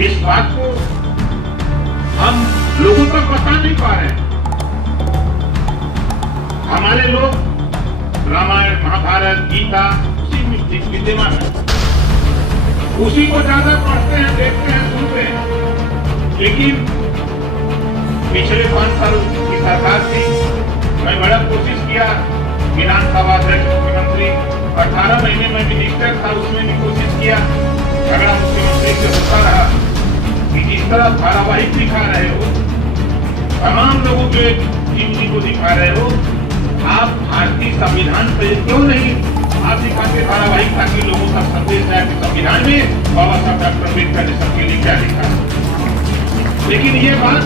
इस बात को हम लोगों तक बता नहीं पा रहे। हमारे लोग रामायण, महाभारत, गीता उसी में विद्यमान है, उसी को ज्यादा पढ़ते हैं, देखते हैं, सुनते हैं। लेकिन पिछले 5 साल की सरकार थी, मैं बड़ा कोशिश किया, विधानसभा अध्यक्ष, मुख्यमंत्री, 18 महीने में मिनिस्टर था, उसमें भी कोशिश किया। झगड़ा मुख्यमंत्री से होता रहा कि जिस तरह धारावाहिक दिखा रहे हो, तमाम लोगों के जिंदगी को दिखा रहे हो, आप भारतीय संविधान पे क्यों नहीं आप दिखाते धारावाहिक, ताकि लोगों का संदेश है कि संविधान में बाबा साहब डॉक्टर अम्बेडकर ने सबके लिए क्या लिखा है। लेकिन ये बात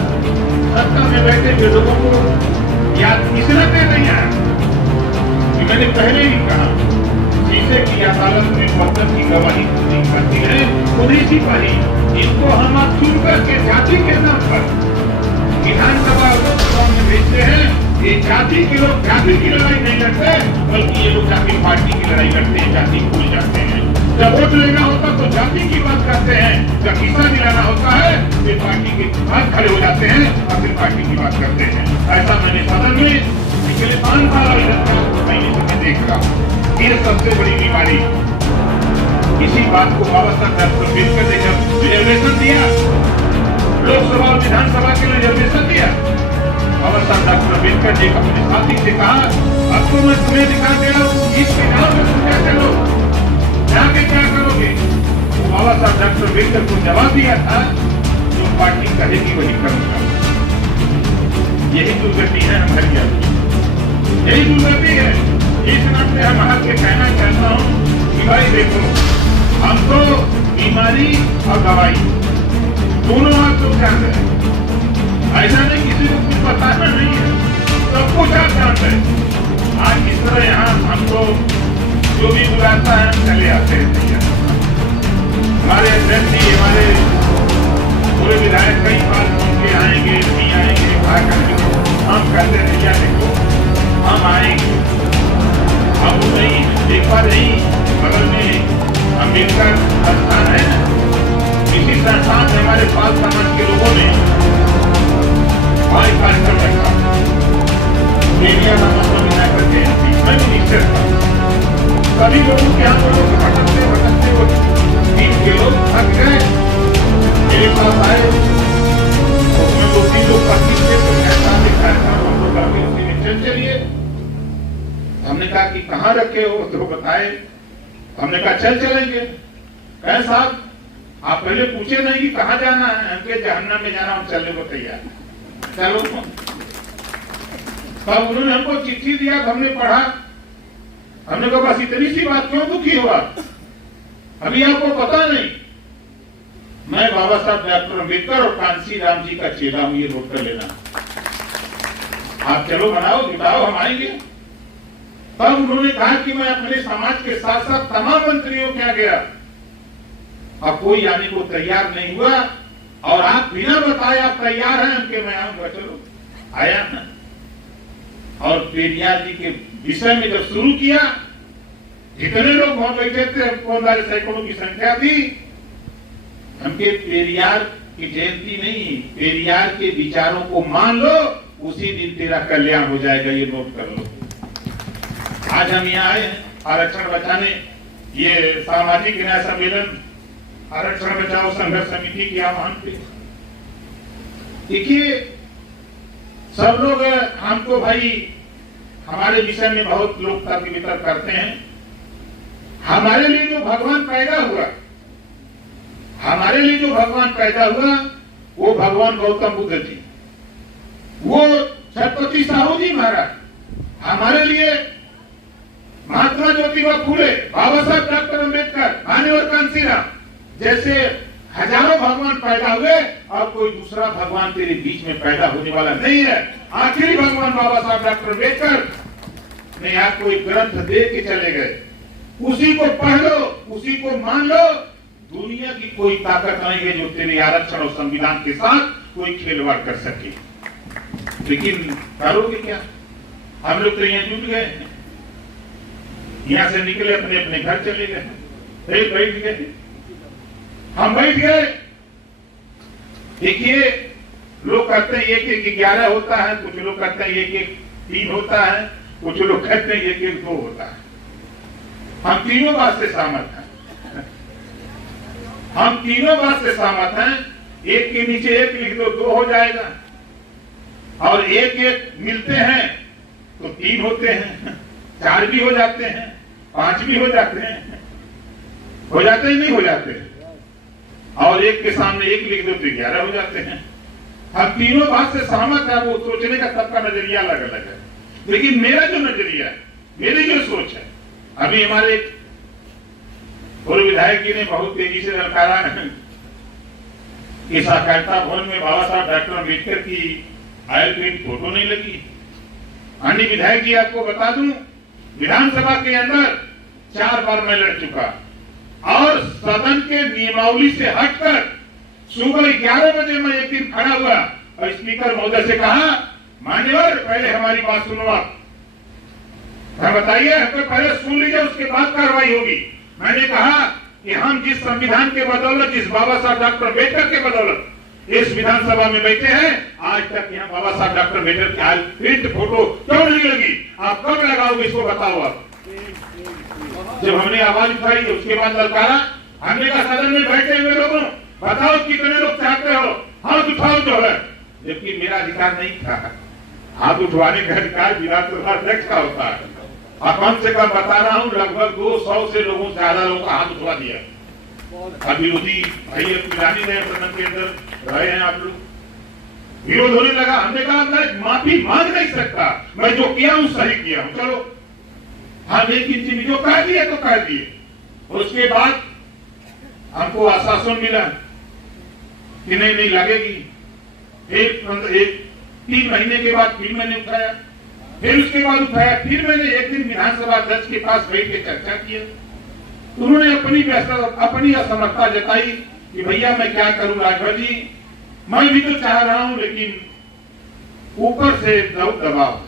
सत्ता में बैठे हुए लोगों को याद इसलिए नहीं आया कि मैंने पहले ही कहा, शीशे की अदालत में वतन की गवाही पूरी करती है उन्हीं सिपाही, इनको हम आप चुन करके जाति के नाम पर विधानसभा लोकसभा में भेजते हैं। ये जाति के लोग जाति की लड़ाई नहीं लड़ते, बल्कि ये लोग जाति पार्टी की लड़ाई लड़ते हैं, जाति भूल जाते हैं। जब वोट लेना होता तो जाति की बात करते हैं, जब हिस्सा दिलाना होता है फिर पार्टी के साथ खड़े हो जाते हैं और फिर पार्टी की बात करते हैं। ऐसा मैंने सदन में पिछले 5 साल महीने से देख रहा हूँ। ये सबसे बड़ी बीमारी, इसी बात को बाबा साहब डॉक्टर अम्बेडकर ने जब रिजर्वेशन दिया, लोकसभा और विधानसभा के लिए रिजर्वेशन दिया, बाबा साहब डॉक्टर अम्बेडकर जी अपने साथी से कहा, अब तो मैं तुम्हें दिखा दे रहा हूँ, इस चुनाव में तुम क्या चलो, जाके क्या करोगे। तो बाबा साहब डॉक्टर अम्बेडकर को जवाब दिया था, जो पार्टी कहेगी वही करूंगा। यही दुर्गति है हमारी, यही दुर्गति है। इस नाते हम हर के कहना चाहता हूँ कि भाई देखो, हम तो बीमारी और दवाई दोनों आप लोग जानते हैं, ऐसा नहीं किसी को कुछ बताना नहीं है, सब कुछ आप जानते हैं। आज इस तरह यहाँ हमको जो भी बुलाता है हम चले आते हैं। हमारे अध्यक्ष जी, हमारे पूरे विधायक कई बार के आएंगे, नहीं आएंगे, कहा करके हम कहते हैं क्या देखो हम आएंगे, अब नहीं एक बार नहीं, बगल में अम्बेडकर संस्थान है, इसी संस्थान में हमारे पाल समाज के लोगों ने हमारे कार्यक्रम रखा, एरिया का मतलब मिला करके मैं मिनिस्टर था, सभी लोगों के हम लोगों को भटकते भटकते वो 3 के लोग थक गए, मेरे पास आए, उसमें 2-3 लोग पत्नी थे, तो ऐसा दिखा हम लोग आगे उसी में चल चलिए। हमने कहा कि कहाँ रखे हो, तो बताए, हमने कहा चल चलेंगे। कहे साहब आप पहले पूछे नहीं कि कहाँ जाना है, हमके जहन्नम में जाना, हम चलने को तैयार, चलो। तब उन्होंने हमको चिट्ठी दिया, हमने पढ़ा, हमने कहा बस इतनी सी बात क्यों दुखी हुआ, अभी आपको पता नहीं मैं बाबा साहब डॉक्टर अम्बेडकर और कांसी राम जी का चेला हूं, ये नोट कर लेना, आप चलो बनाओ जुटाओ हम आएंगे। तब उन्होंने कहा कि मैं अपने समाज के साथ साथ तमाम मंत्रियों के यहाँ गया, अब कोई आने को तैयार नहीं हुआ, और आप बिना बताए आप तैयार हैं कि मैं आऊंगा, चलो आया ना। और पेरियार जी के विषय में जब शुरू किया, जितने लोग वहां बैठे थे, सैकड़ों की संख्या थी, हमके पेरियार की जयंती नहीं, पेरियार के विचारों को मान लो, उसी दिन तेरा कल्याण हो जाएगा, ये नोट कर लो। आज हम यहाँ आए आरक्षण बचाने, ये सामाजिक न्याय सम्मेलन आरक्षण बचाओ संघर्ष समिति की आह्वान पे। देखिए सब लोग हमको भाई हमारे विषय में बहुत लोग तर्क वितर्क करते हैं। हमारे लिए जो भगवान पैदा हुआ, हमारे लिए जो भगवान पैदा हुआ, वो भगवान गौतम बुद्ध जी, वो छत्रपति साहू जी महाराज, हमारे लिए महात्मा ज्योतिबा फूले, बाबा साहब डॉक्टर अम्बेडकर, मान्यवर कांसीराम जैसे हजारों भगवान पैदा हुए, और कोई दूसरा भगवान तेरे बीच में पैदा होने वाला नहीं है। आखिरी भगवान बाबा साहब डॉक्टर अम्बेडकर ने आपको एक ग्रंथ दे के चले गए, उसी को पढ़ लो, उसी को मान लो। दुनिया की कोई ताकत नहीं है जो तेरे आरक्षण और संविधान के साथ कोई खिलवाड़ कर सके। लेकिन करोगे क्या? हम लोग तो यहाँ जुट गए, यहाँ से निकले अपने अपने घर चले गए, फिर बैठ गए, हम बैठ गए देखिए, लोग कहते हैं 1-1-11 होता है, कुछ लोग कहते हैं 1-1-3 होता है, कुछ लोग कहते हैं 1-1-2 होता है। हम तीनों बात से सहमत हैं। हम तीनों बात से सहमत हैं। एक के नीचे एक लिख दो, 2 हो जाएगा, और 1-1 मिलते हैं तो 3 होते हैं, 4 भी हो जाते हैं, 5 भी हो जाते हैं, हो जाते ही नहीं हो जाते हैं। और 1 के सामने 1 लिख दो तो 11 हो जाते हैं। हम तीनों बात से सहमत है। वो सोचने का सबका नजरिया अलग अलग है, लेकिन मेरा जो नजरिया है, मेरी जो सोच है, अभी हमारे पूर्व विधायक जी ने बहुत तेजी से ललकारा कि सहकारिता भवन में बाबा साहब डॉक्टर अम्बेडकर की ऑयल पेंट फोटो नहीं लगी। अन्य विधायक जी, आपको बता दूं, विधानसभा के अंदर 4 बार मैं लड़ चुका, और सदन के नियमावली से हटकर सुबह 11 बजे मैं एक दिन खड़ा हुआ और स्पीकर महोदय से कहा, मान्यवर पहले हमारी बात सुनो, आप बताइए, हमको पहले सुन लीजिए, उसके बाद कार्रवाई होगी। मैंने कहा कि हम जिस संविधान के बदौलत, जिस बाबा साहब डॉक्टर अम्बेडकर के बदौलत इस विधानसभा में बैठे हैं, आज तक यहाँ बाबा साहब डॉक्टर अम्बेडकर की प्रिंट फोटो क्यों नहीं लगी? आप कब लगाओगे, इसको बताओ आप। जब हमने आवाज उठाई उसके बाद ललकारा, हमने कहा सदन में बैठे हुए लोगों, बताओ कितने लोग चाहते हो, हाथ उठाओ जो है। जबकि मेरा अधिकार नहीं था, हाथ उठवाने का अधिकार विधानसभा अध्यक्ष का होता है। और कम से कम बता रहा हूँ, लगभग 200 से लोगों से ज्यादा लोगों का हाथ उठवा दिया। अब विरोधी भाई जानी रहे, सदन के अंदर रहे हैं आप लोग, विरोध होने लगा। हमने कहा मैं माफी मांग नहीं सकता, मैं जो किया हूँ सही किया हूँ, चलो हम 1 इंच जो कह दिए तो कह दिए। उसके बाद हमको आश्वासन मिला कि नहीं लगेगी। एक 3 महीने के बाद फिर मैंने उठाया, फिर उसके बाद उठाया, फिर मैंने एक दिन विधानसभा अध्यक्ष के पास बैठ के चर्चा किया। उन्होंने अपनी असमर्थता जताई कि भैया मैं क्या करूं राघव जी, मैं भी तो चाह रहा हूं, लेकिन ऊपर से बहुत दबाव।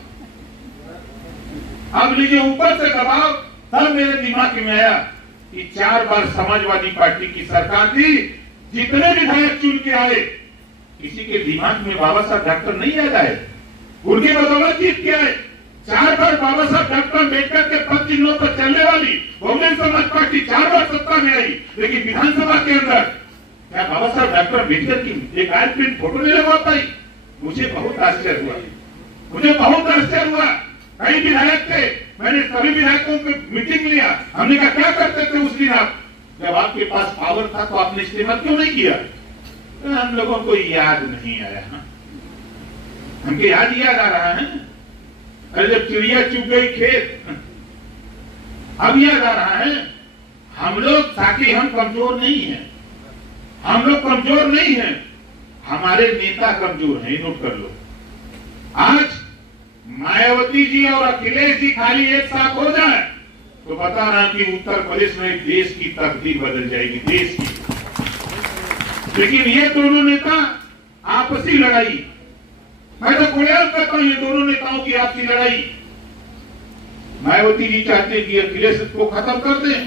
अब लीजिए, ऊपर से दबाव, तब मेरे दिमाग में आया कि 4 बार समाजवादी पार्टी की सरकार थी, जितने विधायक चुन के आए, किसी के दिमाग में बाबा साहब डॉक्टर नहीं याद आए, उनकी बदौलत जीत के आए। 4 बार बाबा साहब डॉक्टर अम्बेडकर के पद चिन्हों पर चलने वाली बहुजन समाज पार्टी 4 बार सत्ता में आई, लेकिन विधानसभा के अंदर क्या बाबा साहब डॉक्टर अम्बेडकर की एक ऑयल पेंट फोटो नहीं लगवा पाई? मुझे बहुत आश्चर्य हुआ, मुझे बहुत आश्चर्य हुआ। कई विधायक थे, मैंने सभी विधायकों की मीटिंग लिया, हमने कहा क्या करते थे उस दिन आप, जब आपके पास पावर था तो आपने इस्तेमाल क्यों नहीं किया? तो हम लोगों को याद नहीं आया। हमको याद आ रहा है, अरे जब चिड़िया चुग गई खेत, अब याद आ रहा है। हम लोग, ताकि हम कमजोर नहीं हैं, हम लोग कमजोर नहीं हैं, हमारे नेता कमजोर हैं, नोट कर लो। आज मायावती जी और अखिलेश जी खाली एक साथ हो जाए तो बता रहा कि उत्तर प्रदेश में देश की तकदीर बदल जाएगी, देश की। लेकिन ये दोनों नेता आपसी लड़ाई, मैं तो गुणगान करता हूं ये दोनों नेताओं की आपसी लड़ाई। मायावती जी चाहते हैं कि अखिलेश को खत्म कर दें,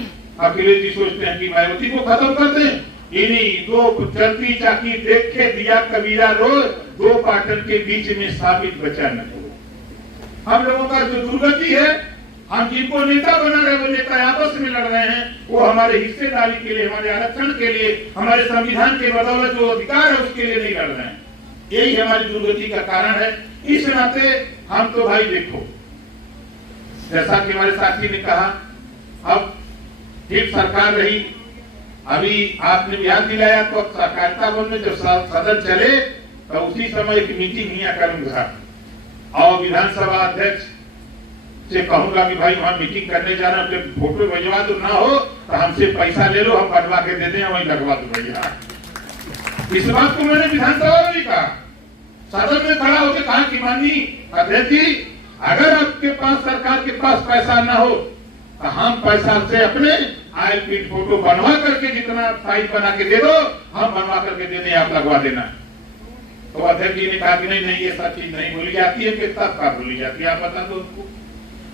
अखिलेश जी सोचते हैं कि मायावती को खत्म कर दें। इन्हीं दो चलती चाकी देखे दिया कबीरा रोज, 2 पाटन के बीच में साबित बचा न हो। हम लोगों का जो दुर्गति है, हम जिनको नेता बना रहे, वो नेता आपस में लड़ रहे हैं, वो हमारे हिस्सेदारी के लिए, हमारे आरक्षण के लिए, हमारे संविधान के बदौलत जो अधिकार है उसके लिए नहीं लड़ रहे हैं। यही हमारी दुर्गति का कारण है। इस नाते हम तो भाई देखो, जैसा कि हमारे साथी ने कहा, अब फिर सरकार रही, अभी आपने याद दिलाया, तो अब सहकारिता भवन में जब सदन चले तो उसी समय एक मीटिंग यहाँ करूंगा और विधानसभा अध्यक्ष से कहूंगा कि भाई वहां मीटिंग करने जाना, जब फोटो भिजवा दो, ना हो तो हमसे पैसा ले लो, हम बनवा के दे दें, वहीं लगवा दो भैया। इस बात को मैंने विधानसभा में भी कहा, सदन में खड़ा होकर कहा कि माननीय अध्यक्ष जी, अगर आपके पास, सरकार के पास पैसा ना हो तो हम पैसा से अपने ऑयल पेंट फोटो बनवा करके जितना साइज बना के दे दो, हम बनवा करके दे दें, आप लगवा देना। तो अध्यक्ष जी ने कहा कि नहीं ये सब चीज नहीं बोली जाती है, कि तब का बोली जाती है, आप बता दो उसको।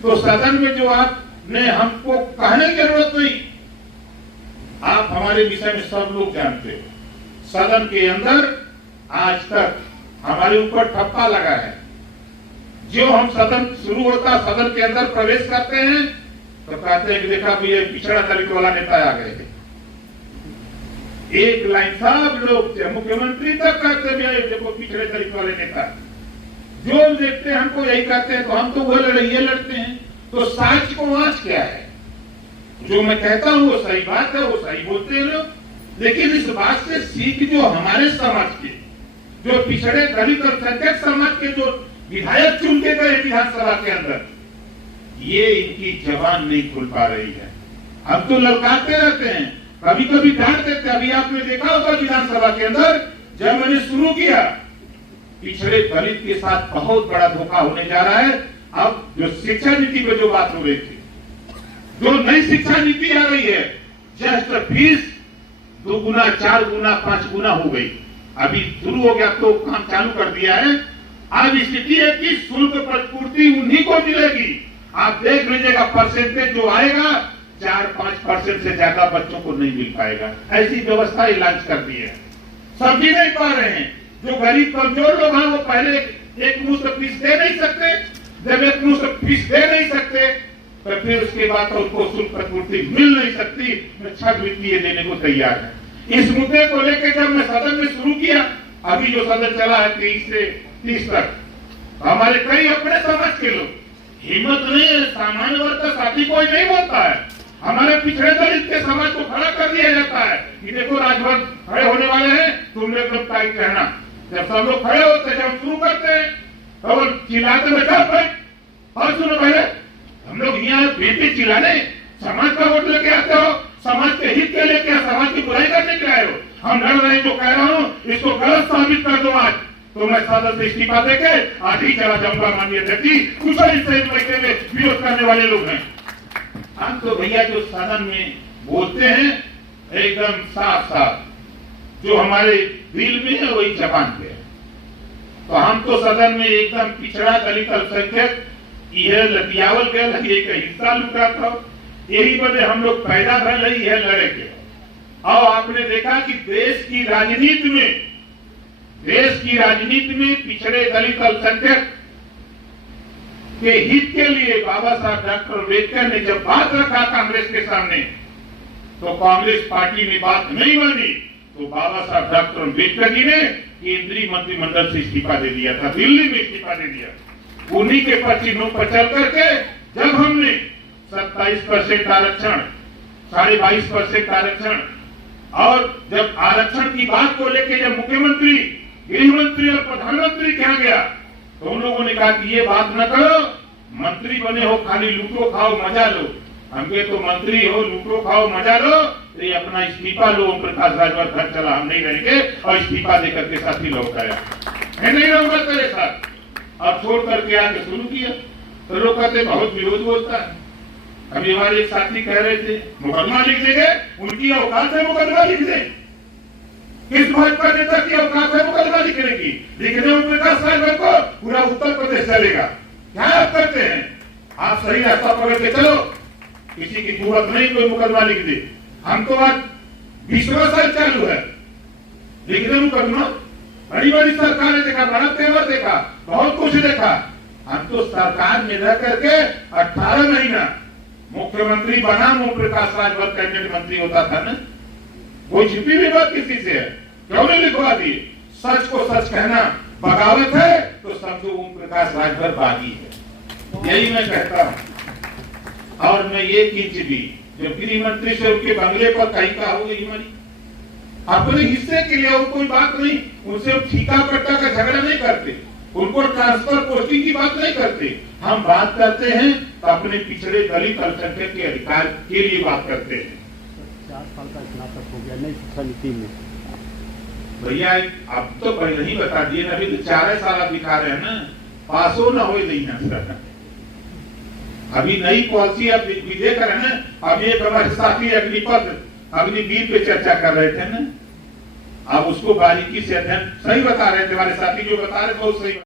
तो सदन में जो आपने हमको कहने की जरूरत नहीं, आप हमारे विषय में सब लोग जानते हो। सदन के अंदर आज तक हमारे ऊपर ठप्पा लगा है। जो हम सदन शुरू होता, सदन के अंदर प्रवेश करते हैं तो कहते हैं कि देखा भी ये पिछड़ा दलित वाला नेता आ गए। एक लाइन सब लोग, मुख्यमंत्री तक कहते हैं देखो पिछड़े दलित वाले नेता। जो देखते हैं हमको यही कहते हैं, तो हम तो वो लड़ाई लड़ते हैं। तो साच को आंच क्या है? जो मैं कहता हूं वो सही बात है, वो सही बोलते हैं लोग, लेकिन इस बात से सीख जो हमारे समाज के, जो पिछड़े दलित और संख्यक समाज के जो विधायक चुन के गए विधानसभा के अंदर, ये इनकी जबान नहीं खुल पा रही है। हम तो ललकारते रहते हैं, कभी कभी डांट देते। अभी आपने देखा होगा विधानसभा के अंदर जब मैंने शुरू किया, पिछड़े दलित के साथ बहुत बड़ा धोखा होने जा रहा है। अब जो शिक्षा नीति पे जो बात हो रही थी, जो नई शिक्षा नीति आ रही है, जस्ट फीस 2 गुना 4 गुना 5 गुना हो गई। अभी शुरू हो गया तो काम चालू कर दिया है। आज स्थिति है कि शुल्क प्रतिपूर्ति उन्हीं को मिलेगी। आप देख लीजिएगा परसेंटेज जो आएगा 4-5% से ज्यादा बच्चों को नहीं मिल पाएगा। ऐसी व्यवस्था लॉन्च कर दी है। समझ नहीं पा रहे हैं। जो गरीब कमजोर लोग हैं वो पहले एक मुश्त फीस दे नहीं सकते। जब एक मुश्त फीस दे नहीं सकते तो फिर उसके बाद तो उनको शुल्क प्रतिपूर्ति मिल नहीं सकती। मैं छात्रवृत्ति देने को तैयार है। इस मुद्दे को लेकर जब मैं सदन में शुरू किया, अभी जो सदन चला है 23 से 30 तक, हमारे कई अपने समाज के लोग, हिम्मत नहीं है, सामान्य वर्ग का साथी कोई नहीं बोलता है। हमारे पिछड़े दलित के समाज को खड़ा कर दिया जाता है कि देखो राजभर खड़े होने वाले हैं, तुमने एकदम टाइट रहना। जब सब लोग खड़े होते हैं, जब शुरू करते हैं तो चिल्लाते बैठा भाई। और सुनो पहले, हम लोग यहाँ बेटे चिल्लाने समाज का वोट लेके आते हो, समाज के हित के लेके, समाज की बुराई करने के आए हो। हम लड़ रहे हैं, जो कह रहा हूँ इसको गलत साबित कर दो आज, तो मैं सदन से इस्तीफा देके आज ही चला जाऊंगा। माननीय अध्यक्ष, कुछ बैठे में विरोध करने वाले लोग हैं। हम तो भैया जो सदन में बोलते हैं एकदम साफ साफ, जो हमारे दिल में है वही जबान पे है। तो हम तो सदन में एकदम पिछड़ा दलित अल्पसंख्यक यह लतियावल गए लगे का हिस्सा लुटा था। यही वजह हम लोग पैदा भर रही है लड़े के। और आपने देखा कि देश की राजनीति में पिछड़े दलित अल्पसंख्यक के हित के लिए बाबा साहब डॉक्टर अम्बेडकर ने जब बात रखा कांग्रेस के सामने, तो कांग्रेस पार्टी ने बात नहीं मानी। तो बाबा साहब डॉक्टर अम्बेडकर जी ने केंद्रीय मंत्रिमंडल से इस्तीफा दे दिया था, दिल्ली में इस्तीफा दे दिया। उन्हीं के पचिनों पर चल करके जब हमने 27% आरक्षण, 22.5% आरक्षण, और जब आरक्षण की बात को लेकर जब मुख्यमंत्री, गृह मंत्री और प्रधानमंत्री कहा गया, तो उन लोगों ने कहा कि ये बात न करो, मंत्री बने हो खाली लूटो खाओ मजा लो। हमके तो मंत्री हो, लूटो खाओ मजा लो, तो ये अपना इस्तीफा लो। ओम प्रकाश राजभर घर चला, हम नहीं रहेंगे, और इस्तीफा देकर के साथी लौट आया। मैं नहीं रहूंगा तेरे साथ। अब छोड़ करके आके शुरू किया, तो लोग कहते बहुत विरोध बोलता है। अभी हमारे एक साथी कह रहे थे मुकदमा लिख देंगे, उनकी औकात है मुकदमा लिख दे। किस भाजपा नेता की औकात है मुकदमा लिखने की? लिखने ओम प्रकाश राजभर को पूरा उत्तर प्रदेश चलेगा। क्या आप करते हैं? आप सही रास्ता पकड़ के चलो, किसी की जरूरत नहीं कोई मुकदमा लिख दे। हम तो आज 20वां साल चालू है, लिख दे मुकदमा। बड़ी बड़ी सरकारें देखा, बड़ा तेवर देखा, बहुत कुछ देखा। हम तो सरकार में रह करके 18 महीना मुख्यमंत्री बना, ओम प्रकाश राजभर कैबिनेट मंत्री होता था ना। कोई छिपी भी बात किसी से है? क्यों नहीं लिखवा दिए? सच को सच कहना बगावत है, तो समझो ओम प्रकाश राजभर बागी है। यही मैं कहता हूं। और मैं 1 इंच भी जो गृह मंत्री से उनके बंगले पर कहीं का हो गई हमारी अपने हिस्से के लिए, और कोई बात नहीं, उनसे ठीका पट्टा का झगड़ा नहीं करते, उनको ट्रांसफर पोस्टिंग की बात नहीं करते। हम बात करते हैं तो अपने पिछड़े दलित अल्पसंख्यक के अधिकार के लिए बात करते हैं। 4 साल का स्नातक हो गया नई शिक्षा नीति में। भैया अब तो पहले ही बता दिए ना, अभी तो 4 साल आप दिखा रहे हैं ना, पास हो ना हो नहीं ना। अभी नई पॉलिसी अब देख रहे हैं ना। अब ये हमारे साथी अग्निवीर पे चर्चा कर रहे थे ना, अब उसको बारीकी से अध्ययन सही बता रहे थे, हमारे साथी जो बता रहे थे बहुत सही।